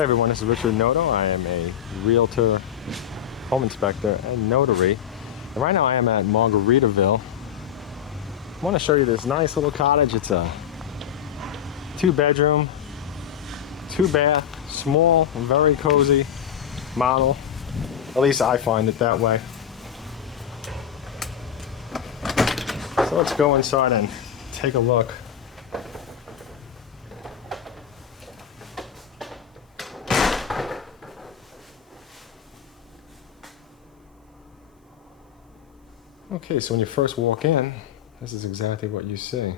Hey everyone, this is Richard Noto. I am a realtor, home inspector, and notary. And right now I am at Margaritaville. I want to show you this nice little cottage. It's a 2-bedroom, 2-bath, small, very cozy model. At least I find it that way. So let's go inside and take a look. Okay, so when you first walk in, this is exactly what you see.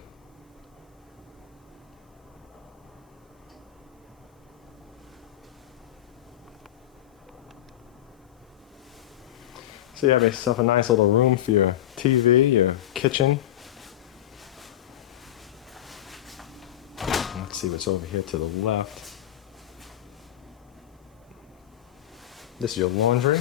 So you have yourself a nice little room for your TV, your kitchen. Let's see what's over here to the left. This is your laundry.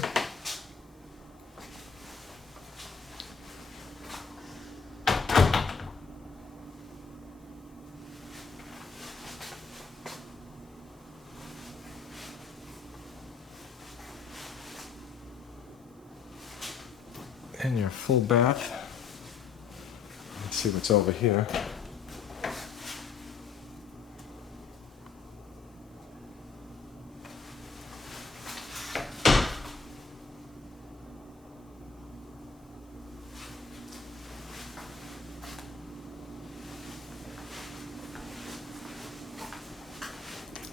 And your full bath. Let's see what's over here.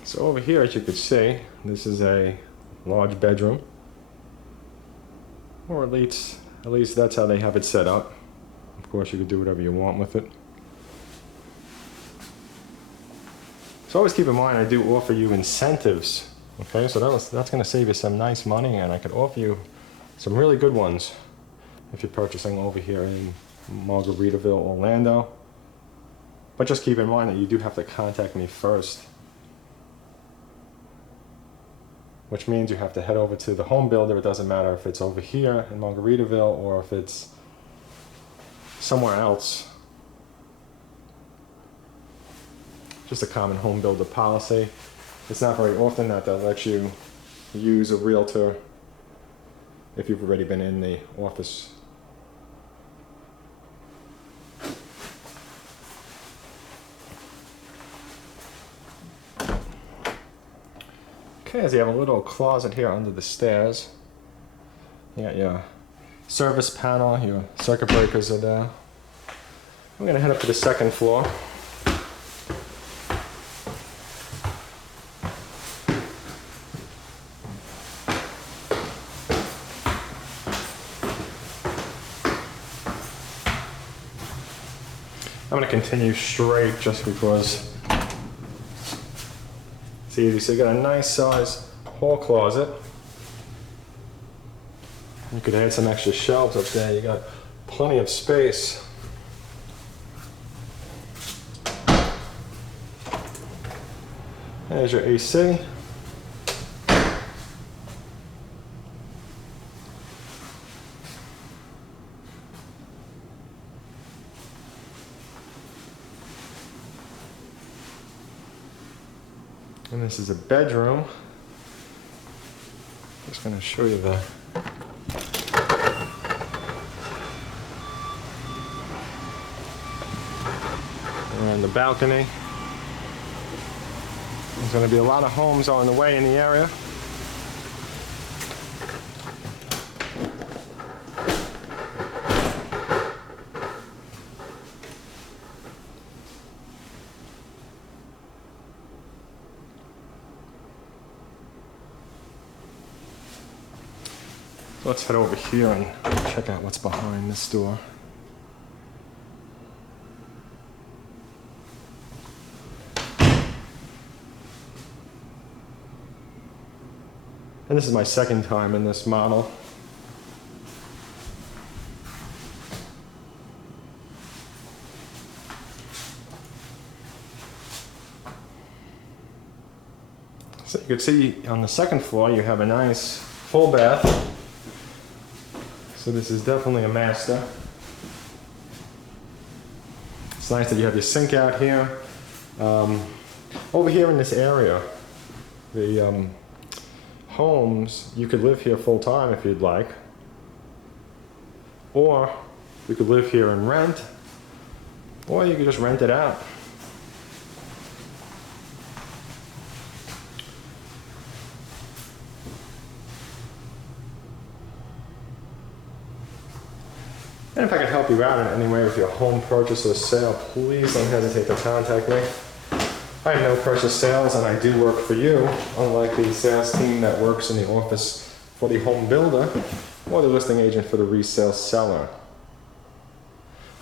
So over here, as you could see, this is a large bedroom, or at least that's how they have it set up. Of course, you could do whatever you want with it. So always keep in mind, I do offer you incentives. Okay, so that's going to save you some nice money, and I could offer you some really good ones if you're purchasing over here in Margaritaville, Orlando. But just keep in mind that you do have to contact me first, which means you have to head over to the home builder. It doesn't matter if it's over here in Margaritaville or if it's somewhere else. Just a common home builder policy. It's not very often that they'll let you use a realtor if you've already been in the office. Okay, so you have a little closet here under the stairs. You got your service panel, your circuit breakers are there. I'm gonna head up to the second floor. I'm gonna continue straight just because. See, so you got a nice size hall closet. You could add some extra shelves up there. You got plenty of space. There's your AC. And this is a bedroom. Just going to show you the around the balcony. There's going to be a lot of homes on the way in the area. Let's head over here and check out what's behind this door. And this is my second time in this model. So you can see on the second floor you have a nice full bath. So this is definitely a master. It's nice that you have your sink out here. Over here in this area, you the homes, you could live here full time if you'd like, or you could live here and rent, or you could just rent it out. And if I can help you out in any way with your home purchase or sale, please don't hesitate to contact me. I have no purchase sales and I do work for you, unlike the sales team that works in the office for the home builder or the listing agent for the resale seller.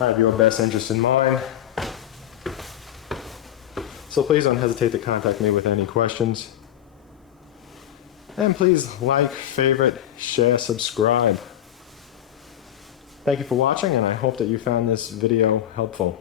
I have your best interest in mind, so please don't hesitate to contact me with any questions. And please like, favorite, share, subscribe. Thank you for watching, and I hope that you found this video helpful.